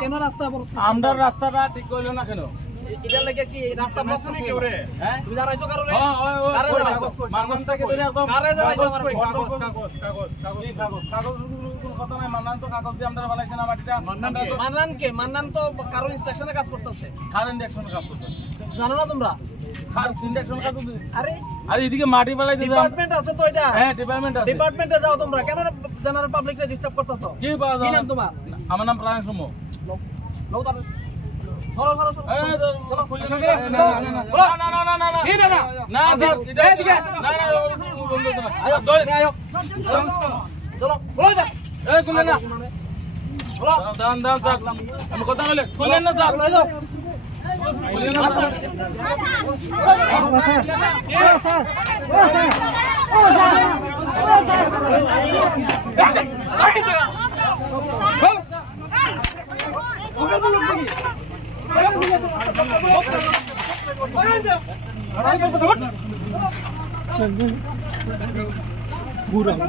কেন রাস্তা আমরা রাস্তাটা ঠিক করলো না কেন? এটা লাগে কি রাস্তা ব্লক করছে কেউরে? হ্যাঁ তুমি জানাইছো কারণে? কারে জানাইছো? মাননটাকে ধরে একদম কারে জানাইছো? কাগজ কোন কথা নাই। মানন তো কাগজ দিয়ে আমরা বানাইছি না মাটিটা। মান্নান তো কারো ইনস্ট্রাকশনে কাজ করতেছে। কার ইনজেকশন কাজ করতেছে? জানো না তোমরা? কার ইনজেকশন কাজ করতেছে? আরে এদিকে মাটি বালাই দিলাম। ডিপার্টমেন্ট আছে তো এটা। হ্যাঁ ডিপার্টমেন্ট আছে। ডিপার্টমেন্টে যাও তোমরা। কেন জেনারেল পাবলিককে ডিস্টার্ব করতেছো? কি পাওয়া যায়? কি নাম তোমার? আমার নাম প্রাণ সুমো। লও তার চলো চলো খুলে না না স্যার এদিকে না আয়ো চলো বলো যা এই খুলে না দান স্যার আমি কথা বলে খুলে না স্যার খুলে না Gurang,